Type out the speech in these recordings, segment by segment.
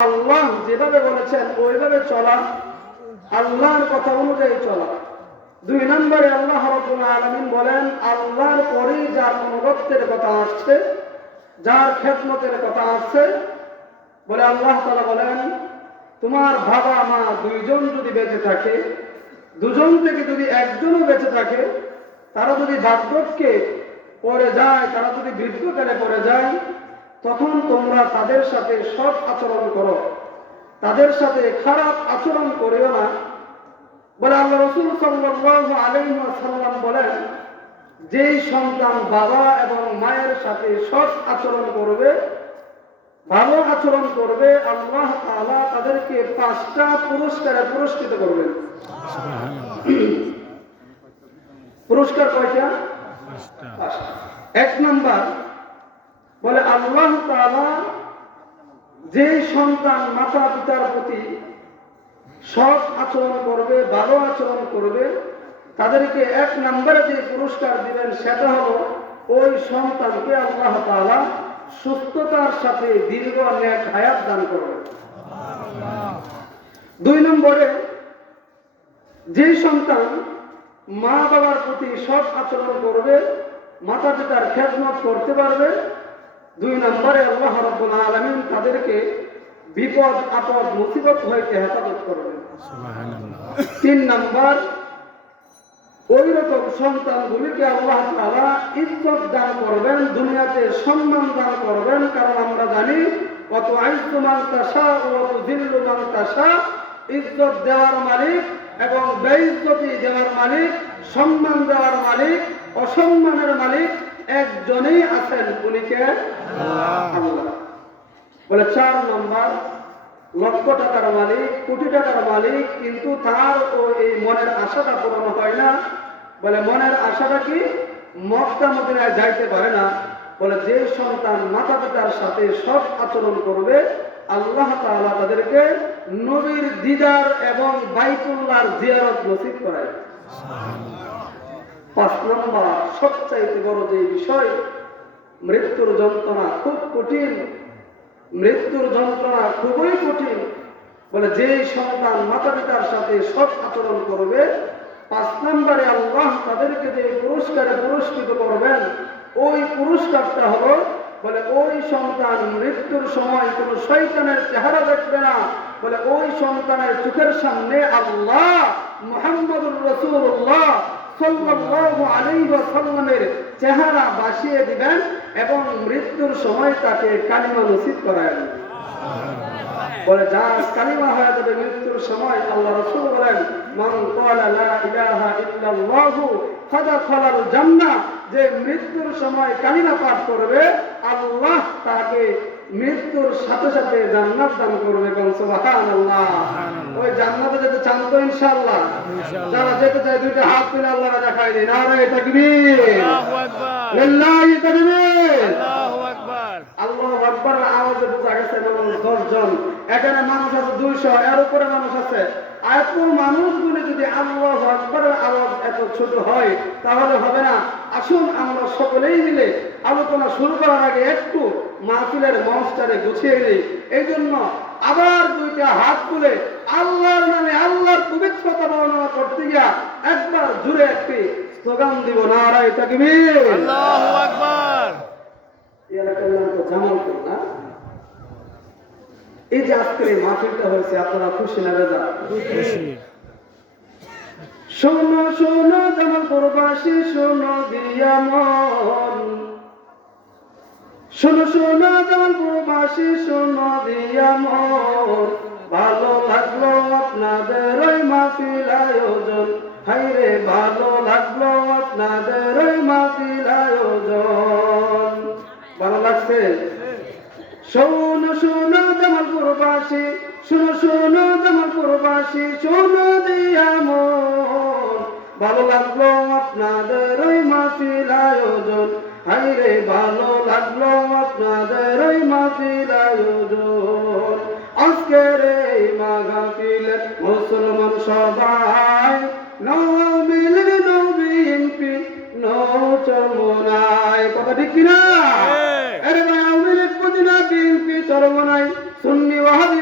আল্লাহ যেভাবে বলেছেন ওইভাবে চলা, আল্লাহর কথা অনুযায়ী চলা। 2 নম্বরে আল্লাহ রাব্বুল আলামিন বলেন, আল্লাহর পরেই যার অনুগত্যের কথা আসছে, যার খেদমতের কথা আসছে, বলে আল্লাহ তাআলা বলেন, তোমার বাবা মা 2 জন যদি বেঁচে থাকে, 2 জন থেকে যদি একজনও বেঁচে থাকে, তারা যদি বার্ধক্যে পড়ে যায়, তারা যদি বৃদ্ধকালে পড়ে যায়, তখন তোমরা তাদের সাথে সৎ আচরণ করো, তাদের সাথে খারাপ আচরণ করিও না। বলে আল্লাহ রাসূল সাল্লাল্লাহু আলাইহি ওয়াসাল্লাম বলেন, যেই সন্তান বাবা এবং মায়ের সাথে সৎ আচরণ করবে, ভালো আচরণ করবে, আল্লাহ তাআলা তাদেরকে 5টা পুরস্কারে পুরস্কৃত করবেন। পুরস্কার কয়টা? 5টা। 1 নাম্বার বলে আল্লাহ তাআলা যে সন্তান মাতা পিতার প্রতি সৎ আচরণ করবে, ভালো আচরণ করবে, তাদেরকে 1 নম্বরে যে পুরস্কার দিবেন সেটা হলো ওই সন্তানকে আল্লাহ তাআলা সুস্থতার সাথে দীর্ঘ নেক হায়াত দান করবে। 2 নম্বরে যে সন্তান মা বাবার প্রতি সৎ আচরণ করবে, মাতা পিতার খেদমত করতে পারবে, 2 নম্বরে আল্লাহ রাব্বুল আলামিন তাদেরকে বিপদ আপদ মুসিবত হইতে হেফাজত করবেন। সুবহানাল্লাহ। 3 নম্বর ওই রকম সন্তানগুলিকে আল্লাহ তাআলা ইজ্জত দান করবেন, দুনিয়াতে সম্মান দান করবেন। কারণ আমরা জানি কত আইজ্জু মান তাশা ওয়া তুযিল্লু মান তাশা, ইজ্জত দেওয়ার মালিক এবং বেইজ্জতি দেওয়ার মালিক, সম্মান দেওয়ার মালিক, অসম্মানের মালিক একজনই আছেন, উনি কে? আল্লাহ। বলে 4 নম্বর লক্ষ টাকার মালিক, কোটি টাকার মালিক, কিন্তু তার ও এই মনের আশাটা পূরণ হয় না। বলে মনের আশাটা কি? মক্কা মদিনায় যাইতে পারে না। বলে যে সন্তান মাতা পিতার সাথে সৎ আচরণ করবে, আল্লাহ তাআলা তাদেরকে নবীর দিদার এবং বাইতুল্লাহর জিয়ারত নসিব করায়। 5 নম্বর সবচাইতে বড় যে বিষয়, মৃত্যুর যন্ত্রণা খুব কঠিন, মৃত্যুর যন্ত্রণা খুবই কঠিন। বলে যে সন্তান মাতা পিতার সাথে সৎ আচরণ করবে, 5 নম্বরে আল্লাহ তাদেরকে যে পুরস্কারে পুরস্কৃত করবেন, ওই পুরস্কারটা হলো, বলে ওই সন্তান মৃত্যুর সময় কোন শয়তানের চেহারা দেখবে না। বলে ওই সন্তানের চোখের সামনে আল্লাহ মুহাম্মদুর রাসূলুল্লাহ সাল্লাল্লাহু আলাইহি ওয়াসাল্লামের চেহারা বাসিয়ে দিবেন এবং মৃত্যুর সময় তাকে কালিমা নসিব করাবেন। বলে যার কালিমা হয়ে যাবে মৃত্যুর সময়, আল্লাহ রাসূল বলেন, মান ক্বালা লা ইলাহা ইল্লাল্লাহু ফাদাখালাল জান্নাহ, যে মৃত্যুর সময় কালিমা পাঠ করবে, আল্লাহ তাকে মৃত্যুর সাথে সাথে জান্নাত দান করবে। সুবহানাল্লাহ। ওই জান্নাতে যেতে চান তো ইনশাআল্লাহ? যারা যেতে চায় 2টা হাত তুলে আল্লাহকে দেখাই দিন। নারে তাকবীর, আল্লাহু আকবার, লিল্লাহি তাকবীর, আল্লাহু আকবার। আল্লাহু আকবার আওয়াজে বোঝা গেছে মানুষ 10 জন, এখানে মানুষ আছে 200, এর উপরে মানুষ আছে। এত মানুষগুলো যদি আল্লাহু আকবারের আওয়াজ এত ছোট হয় তাহলে হবে না। আসুন আমরা সকলেই মিলে আলোচনা শুরু করার আগে একটু মাহফিলের মঞ্চটারে গুছিয়ে নেই। এই জন্য আবার 2টা হাত তুলে আল্লাহর নামে, আল্লাহর পবিত্রতা বর্ণনা করতে গিয়া একবার জুড়ে একটি স্লোগান দিব, নারায়ে তাকবীর, আল্লাহু আকবার। এলাকার নাম তো জামালপুর না? এই যে আজকে মাহফিলটা হয়েছে, আপনারা খুশি না বেজা? খুশি। শোনো শোনো জামালপুরবাসী, শোনো দিয়া মন, শোনো শোনো জামালপুরবাসী, শোনো দিয়া মন, ভালো লাগলো আপনাদের ওই মাহফিল আয়োজন, হাইরে ভালো লাগলো আপনাদের ওই মাহফিল আয়োজন। ভালো লাগছে? শোনো শোনো জামালপুরবাসী, শোনো শোনো জামালপুরবাসী, শোনো দিয়া মন, ভালো লাগলো আপনাদের ওই মাহফিল আয়োজন, হাইরে ভালো লাগলো আপনাদের ওই মাহফিল আয়োজন। আজকের এই মাহফিলে মুসলমান সবাই, নো মিলির নো বিএনপি নো চরমনাই। কথা ঠিক কিনা? আরে ভাই, আওয়ামী লীগ পুদিনা বিএনপি চরমনাই, সুন্নি ওয়াহাবি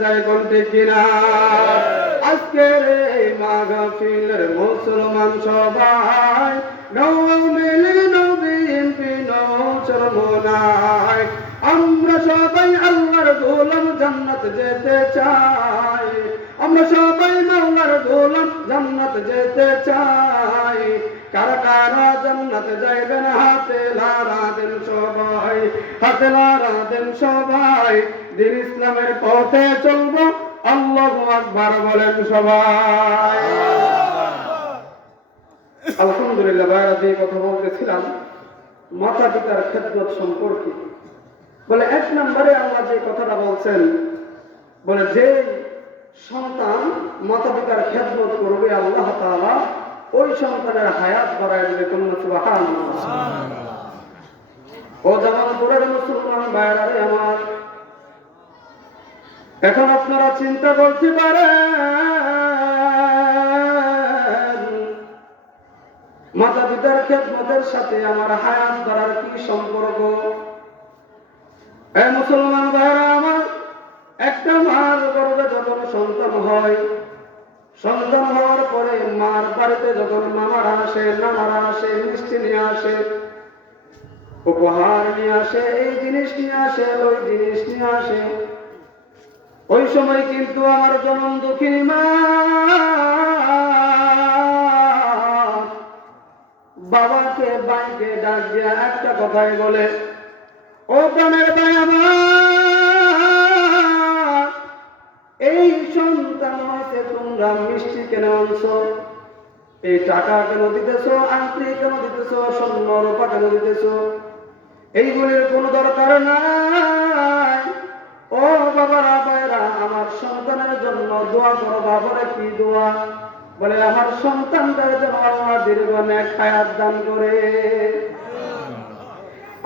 চাই, কোনটি কিনা? আজকের এই মাহফিলের মুসলমান সবাই নওমিলে নবীনপি নচরমনায়, আমরা সবাই আল্লাহর গোলাম, জান্নাত যেতে চাই। আমরা সবাই মাওলার গোলাম, জান্নাত যেতে চাই। কারা কারা জান্নাত যাইবেন হাতে লারা দেন সবাই, হাতে লারা দেন সবাই। দিন ইসলামের পথে চলবো, আল্লাহু আকবার বলেন সবাই। আলহামদুলিল্লাহ, ভাইরা যে কথা বলতেছিলাম মাতা পিতার খেদমত সম্পর্কে, বলে এক নম্বরে আল্লাহ যে কথাটা বলছেন, বলে যে সন্তান মাতা পিতার খেদমত করবে আল্লাহ তাআলা ওই সন্তানের হায়াত বাড়ায় দেবে। তোমরা সুবহানাল্লাহ। ও জামালপুরের মুসলমান ভাইরা রে আমার, এখন আপনারা চিন্তা করতে পারেন মাতা পিতার খেদমতের সাথে আমার হায়াত বাড়ার কি সম্পর্ক? এই মুসলমান ভাইরা আমার, একটা মার গর্ভে যখন সন্তান হয়, সন্তান হওয়ার পরে মার বাড়িতে যখন মামারা আসে, নানারা আসে, মিষ্টি নিয়ে আসে, উপহার নিয়ে আসে, এই জিনিস নিয়ে আসে, ওই জিনিস নিয়ে আসে, ওই সময় কিন্তু আমার জনম দুঃখিনী মা বাবাকে বাইকে ডাক দিয়া একটা কথাই বলে, ও প্রাণের ভাই আমার, এই সন্তান হয়েছে, তোমরা মিষ্টি কেন আনছো, এই টাকা কেন দিতেছো, আংটি কেন দিতেছো, স্বর্ণ রূপা কেন দিতেছো, এইগুলির কোনো দরকার নাই। ও বাবারা ভাইরা, আমার সন্তানের জন্য দোয়া করো। বাবারা কি দোয়া? বলে আমার সন্তানটার যেন আল্লাহ দীর্ঘ নেক হায়াত দান করে।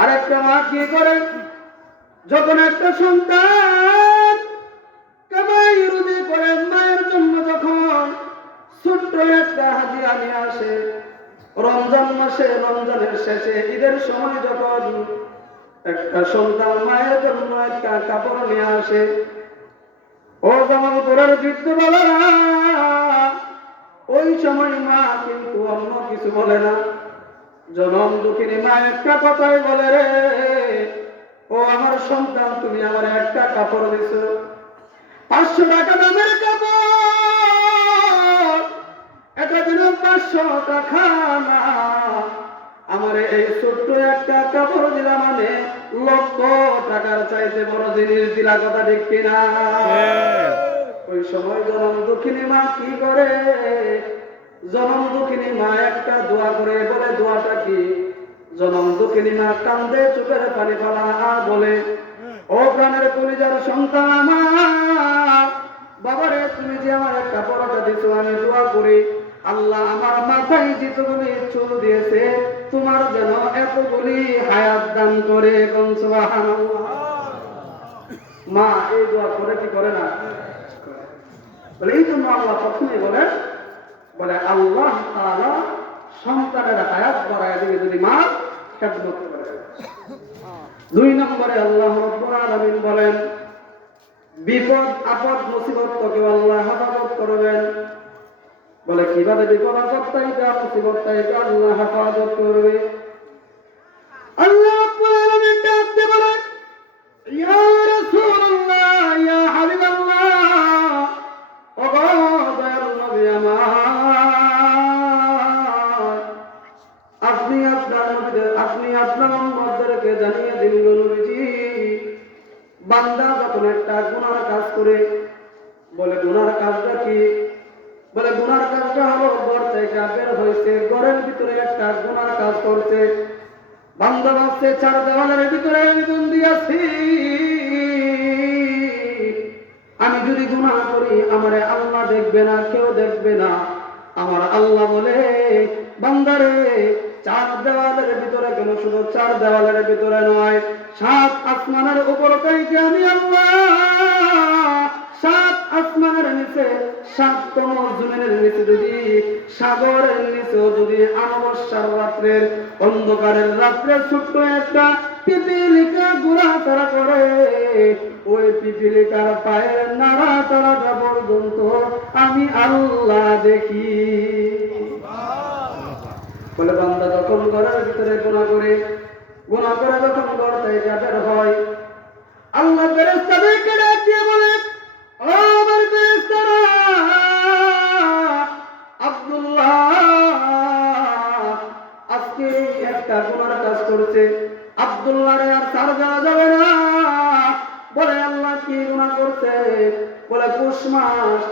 আরেকটা মা কি করে? যখন একটা সন্তান কামাই রুজি করে মায়ের জন্য যখন ছোট্ট একটা হাদিয়া নিয়ে আসে, রমজান মাসে, রমজানের শেষে, ঈদের সময় যখন একটা সন্তান মায়ের জন্য একটা কাপড় নিয়ে আসে, ও জামালপুরের বৃদ্ধ বাবারা, ওই সময় মা কিন্তু অন্য কিছু বলে না। জনম দুঃখিনী মা একটা কথাই বলে, রে ও আমার সন্তান, তুমি আমার একটা কাপড় দিছো, 500 টাকা দামের কাপড়, এটা দিন 500 টাকা না, আমার এই ছোট্ট একটা কাপড় দিলা মানে লক্ষ টাকার চাইতে বড় জিনিস দিলা, কথা ঠিক কিনা? ওই সময় জনম দুঃখিনী মা কি করে? জনম দুঃখিনী মা একটা দোয়া করে, বলে দোয়াটা কি? জনম দুঃখিনী মা কান্দে, চোখের পানি ফেলা, আর বলে, ও প্রাণের কলিজার সন্তান আমার, বাবারে তুমি যে আমার কাপড়টা দিছো, আমি দোয়া করি আল্লাহ আমার মাথায় যেতগুলি চুল দিয়েছে, তোমার যেন এতগুলি হায়াত দান করে। সুবহানাল্লাহ। মা এই দোয়া করে কি করে না? বলে এই জন্য আল্লাহ প্রথমে বলে আল্লাহ তাআলা সন্তানের হায়াত বাড়ায় দিবে যদি মা খেদমত করে। 2 নম্বরে আল্লাহ রাব্বুল আলামিন বলেন, বিপদ আপদ মুসিবত থেকে আল্লাহ হেফাজত করবেন। বলে কিভাবে? বিপদ আপদ থেকে, মুসিবত থেকে আল্লাহ হেফাজত করবে। আল্লাহ রাব্বুল আলামিন ডাকতে বলেন, ইয়া রাসূলুল্লাহ, ইয়া হাবিবাল্লাহ, ও গো দয়াল নবী আমার, আপনি আপনার উম্মতদেরকে জানিয়ে দিন গো নবীজি, বান্দা যখন একটা গুনার কাজ করে, বলে গুনার কাজটা কি? বলে গুনার কাজটা হলো ঘর থেকে বের হয়েছে, ঘরের ভিতরে একটা গুনার কাজ করছে, বান্দা ভাবছে 4 দেওয়ালের ভিতরে আমি বন্দী আছি, আমি যদি গুনাহ করি আমারে আল্লাহ দেখবে না, কেউ দেখবে না। আমার আল্লাহ বলে, বান্দারে 4 দেওয়ালের ভিতরে কেন, শুধু 4 দেওয়ালের ভিতরে নয়, 7 আসমানের উপর থেকে আমি আল্লাহ 7 আসমানের নিচে, 7তম জমিনের নিচে, যদি সাগরের নিচেও যদি অমাবস্যার রাত্রের অন্ধকারের রাত্রে ছোট্ট একটা পিপিলিকা ঘোরাফেরা করে, ওই পিপিলিকার পায়ের নাড়াচাড়াটা পর্যন্ত আমি আল্লাহ দেখি। বলে বান্দা যখন ঘরের ভিতরে গুনাহ করে যখন ঘর থেকে বের হয়, আল্লাহ ফেরেশতাদেরকে ডাক দিয়ে বলে, ও আমার ফেরেশতারা, আব্দুল্লাহ আজকে একটা গুনার কাজ করছে, আব্দুল্লাহরে আর ছাড় দেওয়া যাবে না। বলে আল্লাহ কি গুনাহ করছে? বলে পৌষ মাস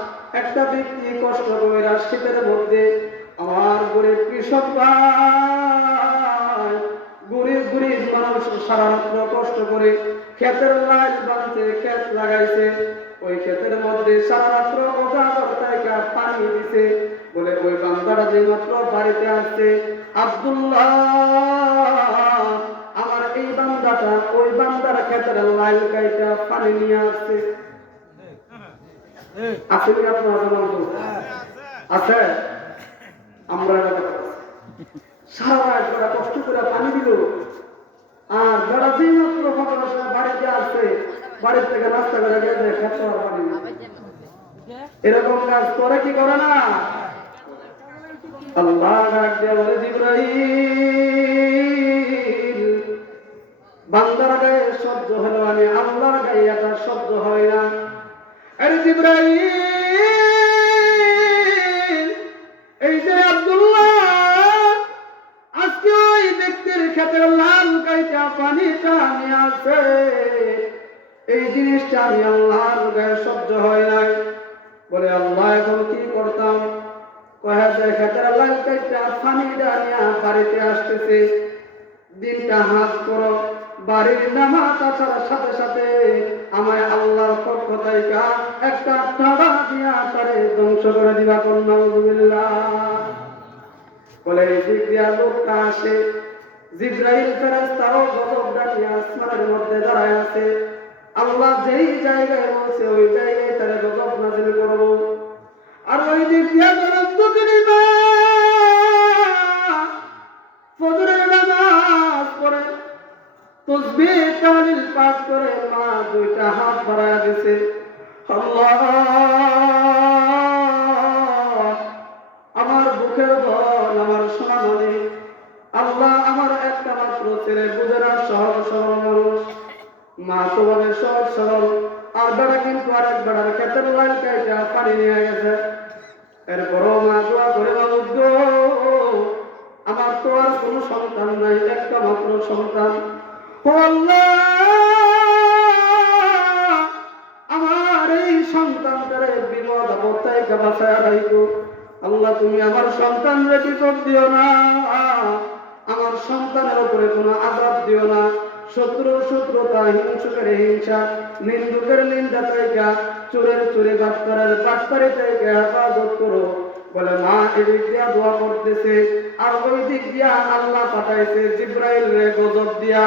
একটা ব্যক্তি কষ্ট করে শীতের মধ্যে আমার গরিব কৃষক ভাই, গরিব মানুষ সারা রাত্র কষ্ট করে ক্ষেতের লাইল বাঁধছে, ক্ষেত লাগাইছে, ওই ক্ষেতের মধ্যে সারা রাত্র পানি দিছে। বলে ওই বান্দাটা যে মাত্র বাড়িতে আসছে, আব্দুল্লাহ আমার এই বান্দাটা ওই বান্দার ক্ষেতের লাইল কাইটা পানি নিয়ে আসছে। আসলে আপনার আছে, আমরা সারা রাত কষ্ট করে পানি দিল, আর যারা যে মাত্র ফসল বাড়িতে আসছে, বাড়ির থেকে নাস্তা করে গেছে, খেতে পানি। এরকম কাজ করে কি করে না? আল্লাহ ডাক দিয়ে বলে, জিবরাইল বান্দার গায়ে শব্দ হলো, আমি আল্লাহর গায়ে একটা শব্দ হয় না। আরে জিবরাইল, এই যে আব্দুল্লাহ আজকে ওই ব্যক্তির ক্ষেতের লাল কাইটা পানিটা নিয়ে আসে, এই জিনিসটা আমি আল্লাহর গায়ে সহ্য হয় নাই। বলে আল্লাহ এখন কি করতাম? কয়ে যে ক্ষেতের লাল কাইটা পানিটা নিয়ে বাড়িতে আসতেছে, দিনটা হাত করো, বাড়ির নামাজ আসার সাথে সাথে আমায় আল্লাহর পক্ষ থেকে একটা ঠাড়া দিয়া তারে ধ্বংস করে দিবা। নাউযুবিল্লাহ। বলে এই দিক দিয়া লোকটা আসে, জিবরাইল ফেরেশতাও গজব ডাকিয়ে আসমানের মধ্যে দাঁড়ায় আছে। আল্লাহ যেই জায়গায় বলছে ওই জায়গায় তারা গজব নাযিল করব। আর ওই দিক দিয়া গজব দুজনে ফজরের নামাজ পড়ে তাসবিহ তাহলিল পাঠ করে মা দুইটা হাত বাড়ায় দিছে, আল্লাহ আমার বুকের ধন, আমার সোনামণি, আল্লাহ আমার একটা মাত্র ছেলে, বুঝে না সহজ সরল মানুষ, মা তো বলে সহজ সরল, আর বেড়া কিন্তু আরেক বেড়ার ক্ষেতের লাইল কাইটা পানি নিয়ে গেছে। এরপরও মা দোয়া করে, বাবু আমার তো আর কোনো সন্তান নাই, একটা মাত্র সন্তান, ও আল্লাহ আমার এই সন্তানটারে বিপদ অবস্থায় বাঁচায় রাখো। আল্লাহ তুমি আমার সন্তানরে বিপদ দিও না, আমার সন্তানের উপরে কোনো আযাব দিও না, শত্রুর শত্রুতা, হিংসুকের হিংসা, নিন্দুকের নিন্দা থেকে, চোরের চোরে, বাটপারের বাটপারি থেকে হেফাজত করো। বলে মা এদিক দিয়া দোয়া করতেছে, আর ওই দিক দিয়া আল্লাহ পাঠাইছে জিবরাইল রে গজব দিয়া।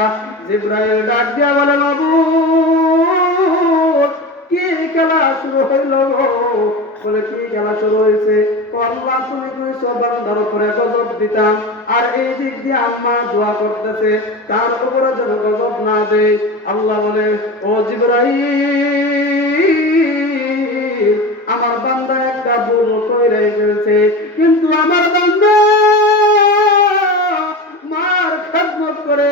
জিবরাইল ডাক দিয়া বলে, বাবু কি খেলা শুরু হইল? বলে কি খেলা শুরু হয়েছে? আল্লাহ তুমি কইছো বান্দার উপরে গজব দিতাম, আর এই দিক দিয়ে আম্মা দোয়া করতেছে তার উপরে যেন গজব না দেয়। আল্লাহ বলে, ও জিবরাইল আমার বান্দা একটা ভুল কইরে ফেলছে, কিন্তু আমার বান্দা মার খেদমত করে,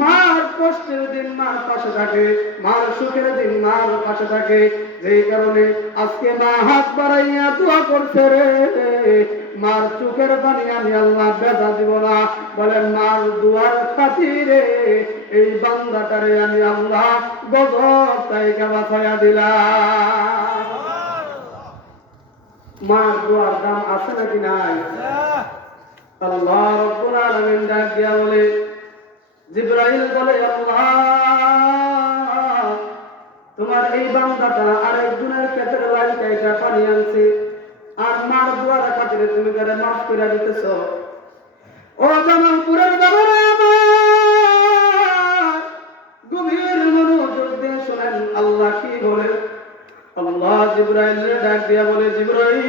মার কষ্টের দিন মার পাশে থাকে, মার সুখের দিন মার পাশে থাকে, যেই কারণে আজকে মা হাত বাড়াইয়া দোয়া করছে রে, মার চোখের পানি আমি আল্লাহ বেজা দিব না। বলে মার দুয়ার খাতিরে এই বান্দাটারে আমি আল্লাহ গজব থেকে বাঁচাইয়া দিলাম। মার দুয়ার দাম আছে নাকি নাই? আল্লাহ রাব্বুল আলামিন ডাক দিয়া বলে, জিবরাইল বলে, আল্লাহ তোমার এই বান্দাটা আরেকজনের ক্ষেতের লাইল কাইটা পানি আনছে, আর মার দুয়ার খাতিরে তুমি তারে মাফ করে দিতেছ। ও জামালপুরের বাবারা আমার, গভীর মনোযোগ দিয়ে শোনেন আল্লাহ কি বলে। আল্লাহ জিবরাইলের ডাক দিয়া বলে, জিবরাইল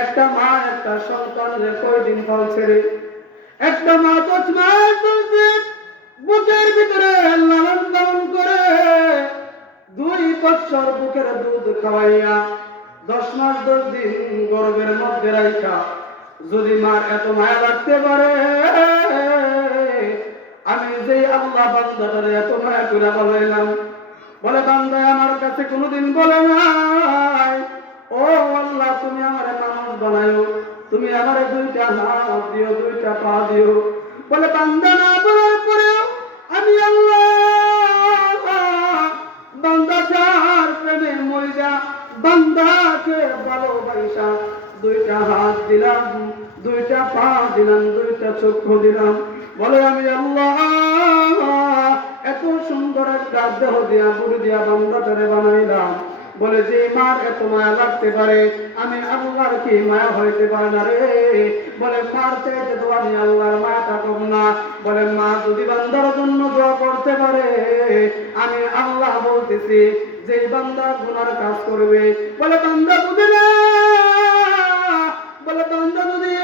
একটা মা একটা সন্তানের কয়দিন পালছে রে? একটা একটা মা 10 মাস 10 দিন বুকের ভিতরে লালন পালন করে 2 বছর বুকের দুধ খাওয়াইয়া 10 মাস 10 দিন গর্ভের মধ্যে রাখা যদি মার এত মায়া লাগতে পারে, আমি যে আল্লাহ বান্দাটারে এত মায়া করে বলাইলাম, বলে বান্দা আমার কাছে কোনোদিন বলে নাই ও আল্লাহ তুমি আমারে মানুষ বানায়ো, তুমি আমারে 2টা হাত দিও 2টা পা দিও। বলে বান্দা না বলার পরেও আমি আল্লাহ বান্দাটার প্রেমে মইরা বান্দাকে ভালোবাসা 2টা হাত দিলাম 2টা পা দিলাম 2টা চক্ষু দিলাম। বলে আমি আল্লাহ এত সুন্দর একটা দেহ দিয়া বুড়ি দিয়া বান্দাটারে বানাইলাম, বলে যে মার এত মায়া লাগতে পারে আমি আল্লাহর কি মায়া হইতে পারে না রে? বলে মার চাইতে তো আমি আল্লাহর মায়াটা কম না। বলে মা যদি বান্দার জন্য দোয়া করতে পারে আমি আল্লাহ বলতেছি যে বান্দা গুনার কাজ করবে, বলে বান্দা বুঝে না, বলে বান্দা যদি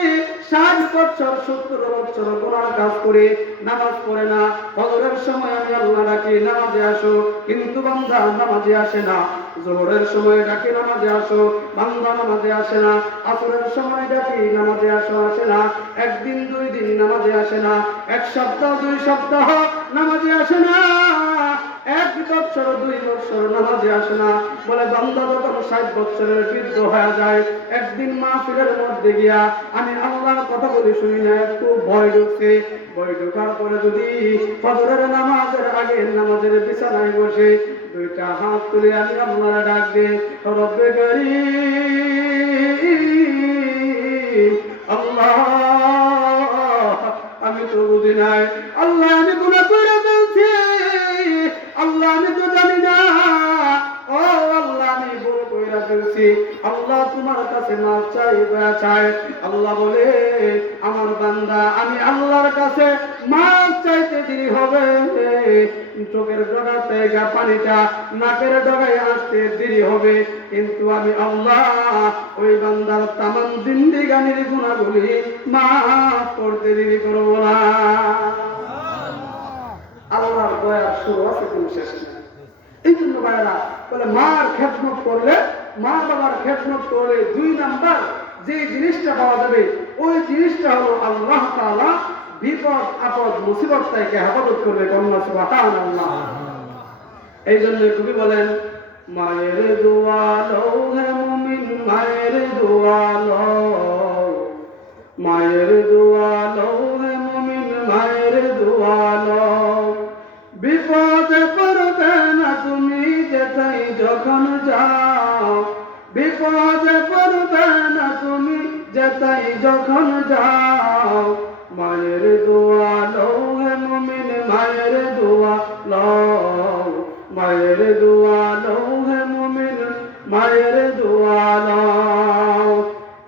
60 বছর 70 বছর গুনার কাজ করে নামাজ পড়ে না, ফজরের সময় আমি আল্লাহ ডাকি নামাজে আসো, কিন্তু বান্দা নামাজে আসে না। জোহরের সময় ডাকি নামাজে আসো, বান্দা নামাজে আসে না। আসরের সময় ডাকি নামাজে আসো, আসে না। একদিন 2 দিন নামাজে আসে না, 1 সপ্তাহ 2 সপ্তাহ নামাজে আসে না, 1 বছর 2 বছর নামাজে আসে না। বলে বান্দা যখন 60 বছরের বৃদ্ধ হয়ে যায়, একদিন মাহফিলের মধ্যে গিয়া আমি আল্লাহর কথা বলি শুনি না, একটু ভয় ঢুকছে। ভয় ঢোকার পরে যদি ফজরের নামাজের আগে নামাজের বিছানায় বসে 2টা হাত তুলে আমি আল্লাহর ডাক দিই, রব্বে কারীম আল্লাহ আমি তো বুঝি নাই, আল্লাহ আমি গুনাহ করে ফেলছি, আল্লাহ আমি তো জানি না, ও আল্লাহ আমি ভুল কইরা ফেলছি, আল্লাহ তোমার কাছে মাফ চাই দয়া চাই। আল্লাহ বলে আমার বান্দা আমি আল্লাহর কাছে মাফ চাইতে দেরি হবে, চোখের ডগা থেকে পানিটা নাকের ডগায় আসতে দেরি হবে, কিন্তু আমি আল্লাহ ওই বান্দার তামাম জিন্দেগানির গুনাহগুলি মাফ করতে দেরি করব না। আল্লাহর দয়ার শুরু আছে কোনো শেষ নেই। এই জন্য ভাইরা বলে মার খেদমত করলে, মা বাবার খেদমত করলে 2 নাম্বার যে জিনিসটা পাওয়া যাবে ওই জিনিসটা হলো আল্লাহ তাআলা বিপদ আপদ মুসিবত থেকে হেফাজত করবে। কন্যা সুবহানাল্লাহ। এই জন্য কবি বলেন মায়ের দোয়া লও হে মুমিন মায়ের দোয়া লও, মায়ের দোয়া লও হে মুমিন মায়ের দোয়া লও, বিপদে পড়বে না তুমি যেথায় যখন যাও, বিপদে পড়বে না তুমি যেথায় যখন যাও, মায়ের দোয়া লও হে মুমিন মায়ের দোয়া লও, মায়ের দোয়া লও হে মুমিন মায়ের দোয়া লও।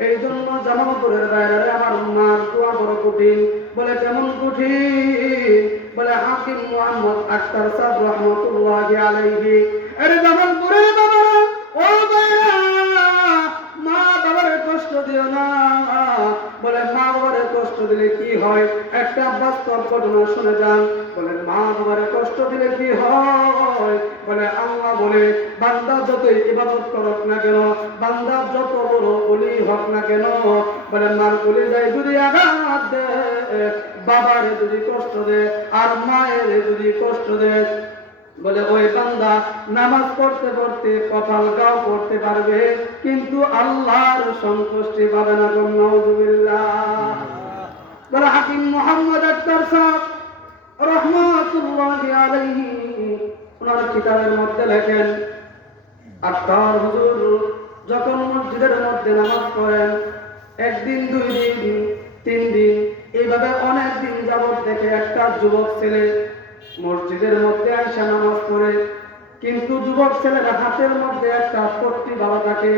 এই জন্য জামালপুরের বাইরে আমার মার দোয়া বড় কঠিন। বলে কেমন কঠিন? বলে হাকিম মুহাম্মদ আখতার সাহেব রহমতুল্লাহি আলাইহি, আরে জামালপুরের বাবারা ও ভাইরা মা বাবারে কষ্ট দিও না। বলে মা বাবারে কষ্ট দিলে কি হয়? একটা বাস্তব ঘটনা শুনে যান। বলে মা বাবারে কষ্ট দিলে কি হয়? বলে আল্লাহ বলে বান্দা যতই ইবাদত করুক না কেন, বান্দা যত বড় ওলি হোক না কেন, বলে মার কোলে যায় যদি আঘাত দে, বাবারে যদি কষ্ট দে আর মায়ের যদি কষ্ট দে, বলে ওই বান্দা নামাজ পড়তে পড়তে কপাল গাও করতে পারবে কিন্তু আল্লাহর সন্তুষ্টি পাবে না। নাউযুবিল্লাহ। বলে হাকিম মুহাম্মদ আখতার সাহেব রহমাতুল্লাহি আলাইহি ওনার কিতাবের মধ্যে লেখেন, আখতার হুজুর যখন মসজিদের মধ্যে নামাজ পড়েন, 1 দিন 2 দিন 3 দিন এইভাবে অনেক দিন যাবত দেখে একটা যুবক ছেলে মসজিদের মধ্যে এসে নামাজ পড়ে, কিন্তু যুবক ছেলের হাতের মধ্যে একটা পট্টি বাঁধা থাকে,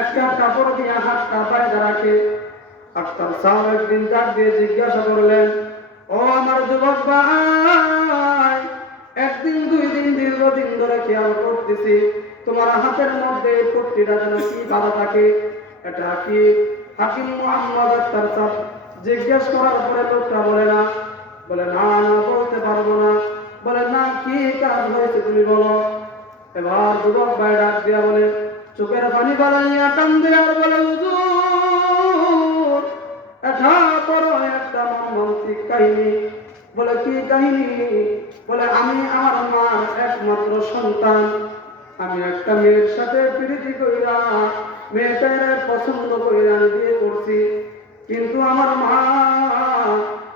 একটা কাপড় দিয়ে হাতটা বাইরে রাখে। আখতার সাহেব একদিন ডাক দিয়ে জিজ্ঞাসা করলেন, ও আমার যুবক ভাই, 1 দিন 2 দিন দীর্ঘদিন ধরে খেয়াল করতেছি তোমার হাতের মধ্যে পট্টিটা যেন কি বাঁধা থাকে, এটা কি? হাকিম মুহাম্মদ আখতার সাহেব জিজ্ঞেস করার পরে লোকটা বলে না, বলে না না বলতে পারবো না। বলে না, কি কাজ হয়েছে তুমি বলো। এবার যুবক ভাই ডাক দিয়া বলে, চোখের পানি বাড়াইয়া কান্দে আর বলে, হুজুর এটা বড় একটা মর্মান্তিক কাহিনী। বলে কি কাহিনী? বলে আমি আমার মার একমাত্র সন্তান, আমি একটা মেয়ের সাথে প্রীতি কইরা মেয়েটার পছন্দ কইরা বিয়ে করছি, কিন্তু আমার মা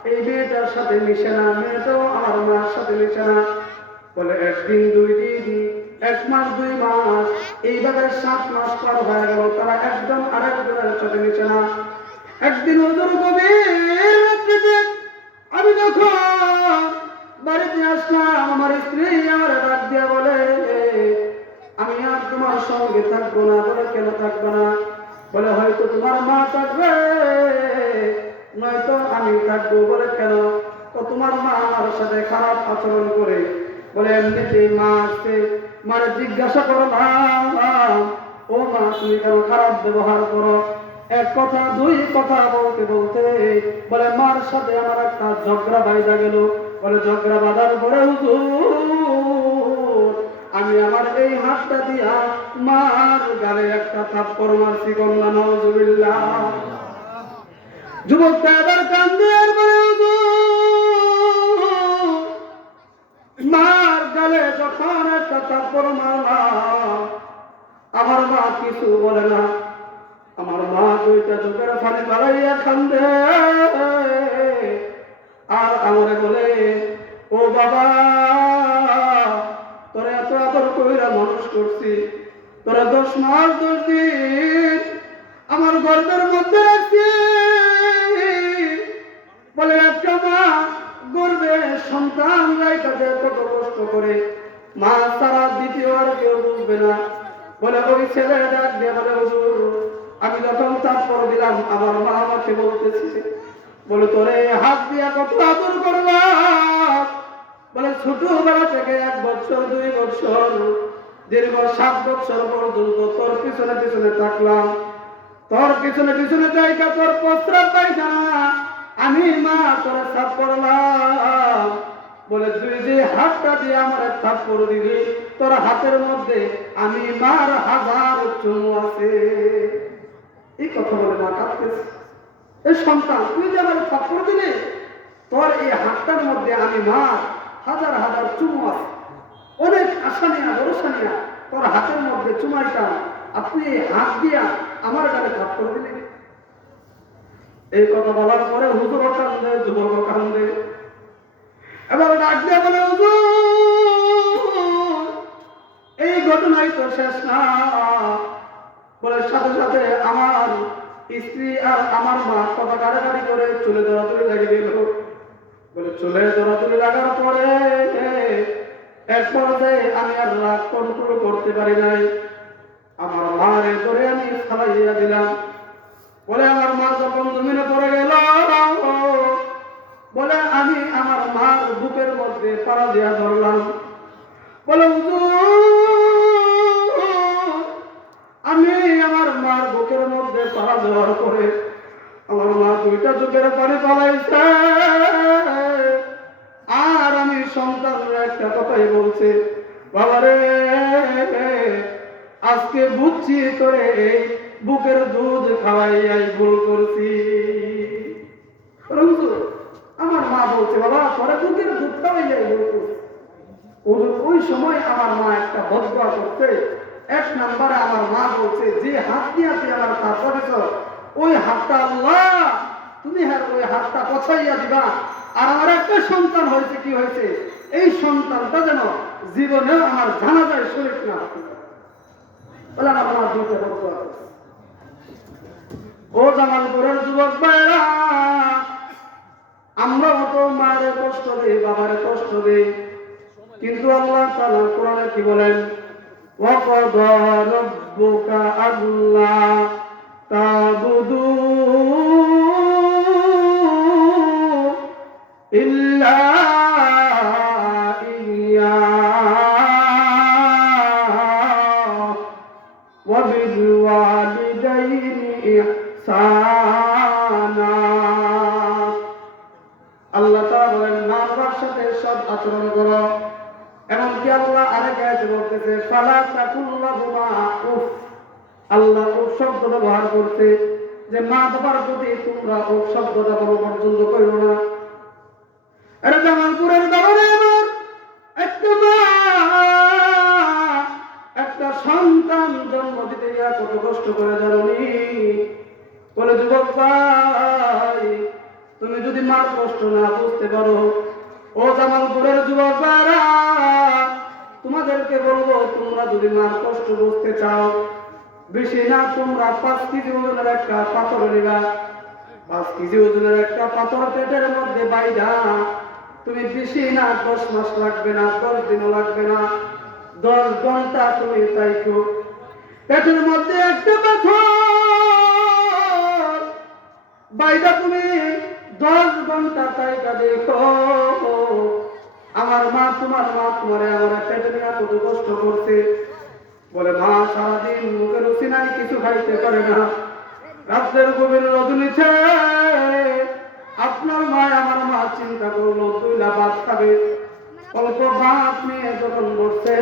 এই মেয়েটার সাথে মিশে না, মেয়েটাও আমার মার সাথে মিশে না। বলে একদিন, দুই দিন, 1 মাস, 2 মাস, এইভাবে 7 মাস পার হয়ে গেল, তারা একজন আরেকজনের সাথে মিশে না। একদিন হুজুর গভীর রাত্রিতে আমি যখন বাড়িতে আসলাম, আমার স্ত্রী আমার ডাক দিয়া বলে, আমি আর তোমার সঙ্গে থাকবো না। বলে কেন থাকবো না? বলে হয়তো তোমার মা থাকবে, নয়তো আমি থাকবো। বলে কেন? তো তোমার মা আমার সাথে খারাপ আচরণ করে। বলে এমনিতেই মা আসছে, মানে জিজ্ঞাসা করলাম, ও মা তুমি কেন খারাপ ব্যবহার করো? 1 কথা 2 কথা বলতে বলতে বলে মার সাথে আমার একটা ঝগড়া বাইধা গেল। বলে ঝগড়া বাঁধার পরে হুজুর আমি আমার এই হাতটা দিয়া মার গালে একটা থাপ্পড় মারছি। কন্যা নাউজুবিল্লাহ। যুবকটা এবার কান্দে আর বলে, মার গালে যখন একটা থাপ্পড় মারলাম, আমার মা কিছু বলে না। আমার মা 2টা চোখের পানি বাড়াইয়া কান্দে আর আমারে বলে, ও বাবা তোরা এত আদর কইরা মানুষ করছি, তোরা 10 মাস 10 দিন আমার গর্ভের মধ্যে রাখছি। বলে একটা মা গর্ভে সন্তান রাইখাতে কত কষ্ট করে, মা তারা দ্বিতীয় আর কেউ বুঝবে না। বলে ওই ছেলে ডাক দিয়ে বলে, হুজুর আমি যখন তারপর দিলাম, আমার মা আমাকে বলতেছে, বলে তোরে হাত দিয়া কত আদর করলাম। বলে ছোটবেলা থেকে 1 বছর 2 বছর দীর্ঘ 7 বছর পর্যন্ত তোর পিছনে পিছনে থাকলাম, তোর পিছনে পিছনে জায়গা তোর প্রস্রাব পায়খানা আমি মা তোর সাপ করলাম। বলে তুই যে হাতটা দিয়ে আমার থাপ্পড় দিলি, তোর হাতের মধ্যে আমি মার 1000 চুমু আছে। এই কথা বলে মা কাঁদতেছে। এই সন্তান তুই যে আমার থাপ্পড় দিলি, তোর এই হাতটার মধ্যে আমি মার 1000 চুমু আছে, অনেক আশা নিয়া ভরসা নিয়া তোর হাতের মধ্যে চুমাইতাম, আর তুই এই হাত দিয়া আমার গালে থাপ্পড় দিলি। এই কথা বলার পরে হুজুর কান্দে, যুবক কান্দে। এবার ডাক দিয়ে বলে, হুজুর এই ঘটনাই তো শেষ না। বলে সাথে সাথে আমার স্ত্রী আর আমার মা কথা গাড়ি করে চুলে দৌড়াদৌড়ি লেগে গেল। বলে চুলে দৌড়াদৌড়ি লাগার পরে এক পর্যায়ে আমি আর রাগ কন্ট্রোল করতে পারি নাই, আমার মারে ধরে আমি ফালাইয়া দিলাম। বলে আমার মা যখন জমিনে পড়ে গেল, বলে আমি আমার মার বুকের মধ্যে পাড়া দিয়া ধরলাম। বলে আমি আমার মার বুকের মধ্যে পাড়া দেওয়ার পরে আমার মা 2টা চোখের পানি পালাইছে, আর আমি সন্তানের একটা কথাই বলছে, বাবারে আজকে বুঝছি করে বুকের দুধ খাওয়াইয়াই ভুল করছি। আমার মা বলছে, বাবা পরে বুকের দুধ খাওয়াইয়াই ভুল করছি। ওই সময় আমার মা একটা বদয়া করছে। 1 নম্বরে আমার মা বলছে, যে হাত দিয়ে তুই আমার কাজ করেছ, ওই হাতটা আল্লাহ তুমি ওই হাতটা পছাইয়া দিবা। আর আমার একটা সন্তান হয়েছে, কি হয়েছে, এই সন্তানটা যেন জীবনেও আমার জানাজায় শরীর না বলে আমার মা 2টা বদয়া করছে। ও জামালপুরের যুবক ভাইরা, আমরা তো মায়ের কষ্ট দেই, বাবার কষ্ট দেই, কিন্তু আল্লাহ তাআলা কোরআনে কি বলেন, ওয়াকাদা রাব্বুকা আল্লা তা'বুদু ইল্লা ইয়্যাহু ওয়া বিল ওয়ালিদাইনি ইহসানা। আচরণ করো। এমনকি আল্লাহ আরেক আয়াতে বলতেছে ফালা তাকুল্লাহুমা উফ, আল্লাহ উফ শব্দ ব্যবহার করতে যে মা বাবার প্রতি তোমরা উফ শব্দটা বলা পর্যন্ত করো না। এটা জামালপুরের কারণে আমার একটা মা একটা সন্তান জন্ম দিতে গিয়া কত কষ্ট করে জানি। বলে যুবক ভাই, তুমি যদি মার কষ্ট না বুঝতে পারো, ও জামালপুরের যুবক ভাইরা, তোমাদেরকে বলবো তোমরা যদি মার কষ্ট বুঝতে চাও, বেশি না তোমরা 5 কেজি ওজনের একটা পাথর নিবা। 5 কেজি ওজনের একটা পাথর পেটের মধ্যে বাইধা তুমি বেশি না 10 মাস লাগবে না, 10 দিনও লাগবে না, 10 ঘন্টা তুমি তাইকো পেটের মধ্যে একটা পাথর বাইদা তুমি 10 ঘন্টা তাইকা দেখো আমার মা তোমার মা তোমারে আমার পেটে নিয়ে কত কষ্ট করছে। বলে মা সারাদিন মুখের রুচি নাই, কিছু খাইতে পারে না, রাত্রের গভীর রজনীতে আপনার মা আমার মা চিন্তা করলো 2 লা ভাত খাবে। অল্প ভাত নিয়ে যখন বসছে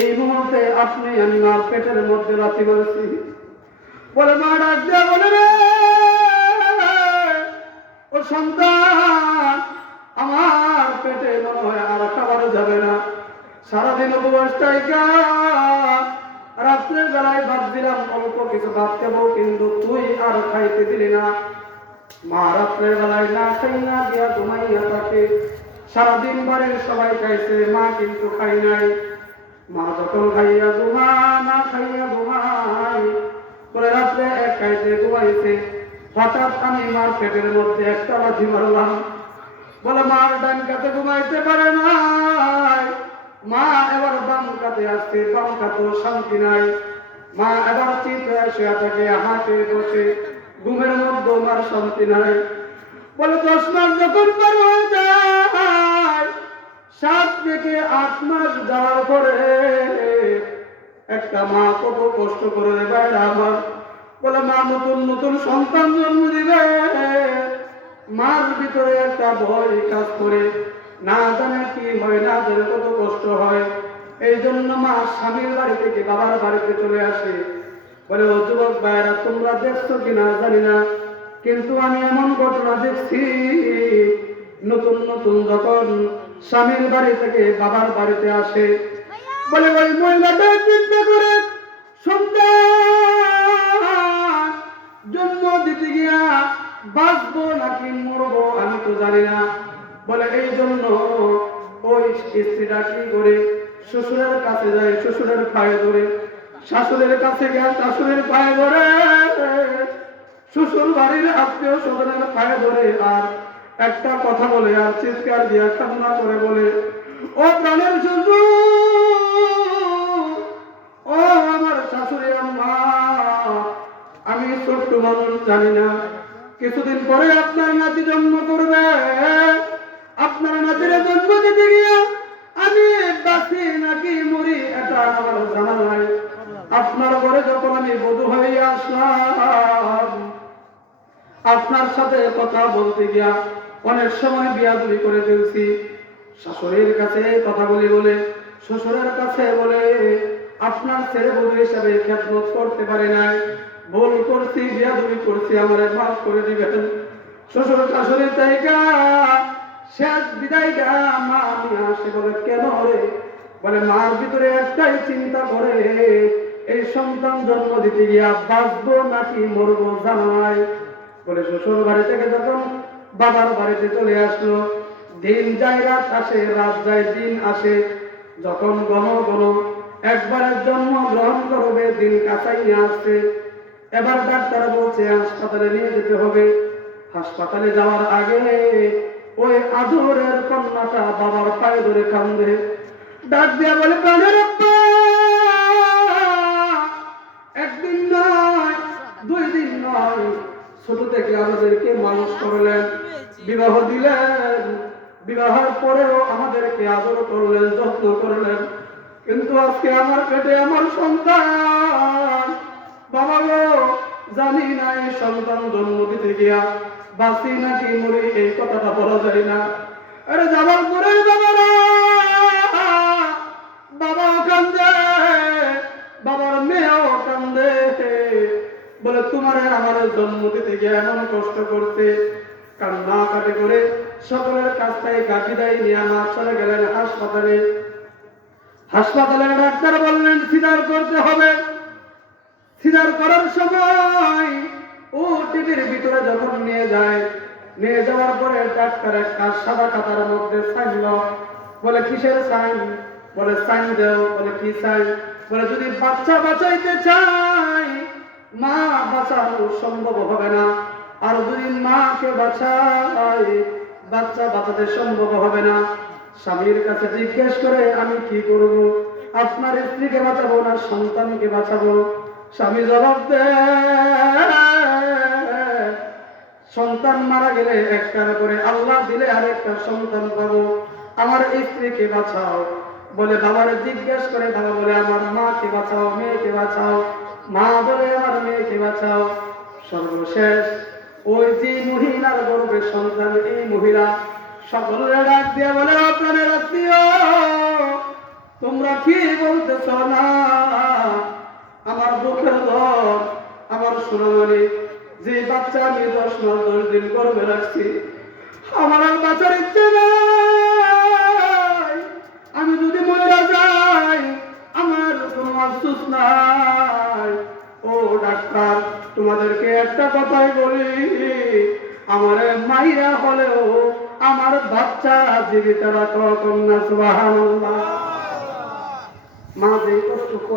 এই মুহূর্তে আপনি আমি মার পেটের মধ্যে লাথি মারছি। বলে মা ডাক দিয়া বলে রে ও সন্তান, আমার পেটে মনে হয় আর খাবার যাবে না, সারাদিন উপবাস থাইকা রাত্রের বেলায় ভাত দিলাম, অল্প কিছু ভাত খাবো, কিন্তু তুই আর খাইতে দিলি না। মা রাত্রের বেলায় না খাইয়া দিয়া ঘুমাইয়া থাকে। সারাদিন বাড়ির সবাই খাইছে, মা কিন্তু খাই নাই। মা যখন খাইয়া ঘুমা না খাইয়া ঘুমাই করে রাত্রে এক খাইতে ঘুমাইছে। হঠাৎ আমি মার পেটের মধ্যে একটা লাথি মারলাম। বলে মার ডান কাতে ঘুমাইতে পারে নাই, মা এবার বাম কাতে আসছে, বাম কাতেও শান্তি নাই। মা এবার চিত হয়ে শুয়ে থাকে, হাঁটে বসে, ঘুমের মধ্যে মার শান্তি নাই। বলে 10 মাস যখন পার হয়ে যায়, 7 থেকে 8 মাস যাওয়ার পরে একটা মা কত কষ্ট করে বাইরে আমার। বলে মা নতুন নতুন সন্তান জন্ম দিবে, মার ভিতরে একটা ভয় কাজ করে, না জানে কি হয়, না জানে কত কষ্ট হয়। এই জন্য মা স্বামীর বাড়ি থেকে বাবার বাড়িতে চলে আসে। বলে ও যুবক ভাইরা, তোমরা দেখছো কিনা জানি না, কিন্তু আমি এমন ঘটনা দেখছি, নতুন নতুন যখন স্বামীর বাড়ি থেকে বাবার বাড়িতে আসে, বলে ওই মহিলাটা চিন্তা করে সন্তান জন্ম দিতে গিয়া বাঁচবো নাকি মরবো আমি তো জানি না। বলে এই জন্য ওই স্ত্রীটা কি করে শ্বশুরের কাছে যায়, শ্বশুরের পায়ে ধরে, শাশুড়ের কাছে গিয়া শাশুড়ের পায়ে ধরে, শ্বশুর বাড়ির আত্মীয় স্বজনের পায়ে ধরে, আর একটা কথা বলে আর চিৎকার দিয়া কান্না করে বলে ও প্রাণের শ্বশুর, ও আমার শাশুড়ি আম্মা, আমি ছোট্ট মানুষ জানি না, কিছুদিন পরে আপনার নাতি জন্ম করবে, আপনার নাতির জন্ম দিতে গিয়া আমি বাঁচি নাকি মরি এটা আমার জানা নাই। আপনার ঘরে যখন আমি বধূ হয়ে আসলাম, আপনার সাথে কথা বলতে গিয়া অনেক সময় বিয়াদবি করে ফেলছি। শাশুড়ির কাছে কথা বলি বলে, শ্বশুরের কাছে বলে আপনার ছেলে বধূ হিসাবে খেদমত করতে পারে নাই, ভুল করছি, বিয়াদবি করছি, আমার মাফ করে দিবেন। শ্বশুর শাশুড়ির জায়গা শেষ বিদায়টা মা আমি আসে। বলে কেন রে? বলে মার ভিতরে একটাই চিন্তা করে, এই সন্তান জন্ম দিতে গিয়া বাঁচবো নাকি মরবো জানা নাই। বলে শ্বশুর বাড়ি থেকে যখন বাবার বাড়িতে চলে আসলো, দিন যায় রাত আসে, রাত যায় দিন আসে, যখন ঘন ঘন একবারের জন্ম গ্রহণ করবে দিন কাছাই নিয়ে আসছে। এবার ডাক্তার বলছে হাসপাতালে নিয়ে যেতে হবে। হাসপাতালে যাওয়ার আগে ওই আদরের কন্যাটা বাবার পায়ে ধরে কান্দে, ডাক দিয়া বলে প্রাণের আব্বা, একদিন নয় 2 দিন নয়, ছোট থেকে আমাদেরকে মানুষ করলেন, বিবাহ দিলেন, বিবাহের পরেও আমাদেরকে আদর করলেন, যত্ন করলেন, কিন্তু আজকে আমার পেটে আমার সন্তান, বাবা গো জানি না এই সন্তান জন্ম দিতে গিয়া বাঁচি নাকি মরি এই কথাটা বলা যায় না। আরে জামালপুরের বাবারা, বাবাও কান্দে, বাবার মেয়েও কান্দে, বলে তোমারে আমার জন্ম দিতে গিয়ে এমন কষ্ট করতে। কান্না কাটে করে সকলের কাছ থেকে গাফিদাই নিয়ে মা চলে গেলেন হাসপাতালে। হাসপাতালের ডাক্তার বললেন সিজার করতে হবে। সিজার করার সময় ও টিভির ভিতরে যখন নিয়ে যায়, নিয়ে যাওয়ার পরে ডাক্তার একটা সাদা খাতার মধ্যে সাইন দাও। বলে কিসের সাইন? বলে সাইন দাও। বলে কি সাইন? বলে যদি বাচ্চা বাঁচাইতে চাই মা বাঁচানো সম্ভব হবে না, আর যদি মাকে বাঁচাই বাচ্চা বাঁচাতে সম্ভব হবে না। স্বামীর কাছে জিজ্ঞেস করে আমি কি করব, আপনার স্ত্রীকে বাঁচাবো না সন্তানকে বাঁচাবো? স্বামী জবাব দেয় সন্তান মারা গেলে একটার করে আল্লাহ দিলে আরেকটা সন্তান পাবো, আমার স্ত্রীকে বাঁচাও। বলে বাবারে জিজ্ঞেস করে, বাবা বলে আমার মাকে বাঁচাও, মেয়েকে বাঁচাও। মা বলে আমার মেয়েকে বাঁচাও। সর্বশেষ ওই যে মহিলার গর্ভে সন্তান, এই মহিলা সকলের ডাক দিয়ে বলে আপনাদের আত্মীয় তোমরা কি বলতেছ না? আমার দুঃখের দর, আমার সোনামণি, যে বাচ্চা আমি 10 মাস 10 দিন গর্ভে রাখছি, আমার আর বাঁচার ইচ্ছে নাই। আমি যদি মরে যাই আমার কোনো আফসোস নাই। ও ডাক্তার, তোমাদেরকে একটা কথাই বলি, আমার মাইরা হলেও আমার বাচ্চা জীবিত রাখো। কন্যা সুবহানাল্লাহ। মা যে কষ্ট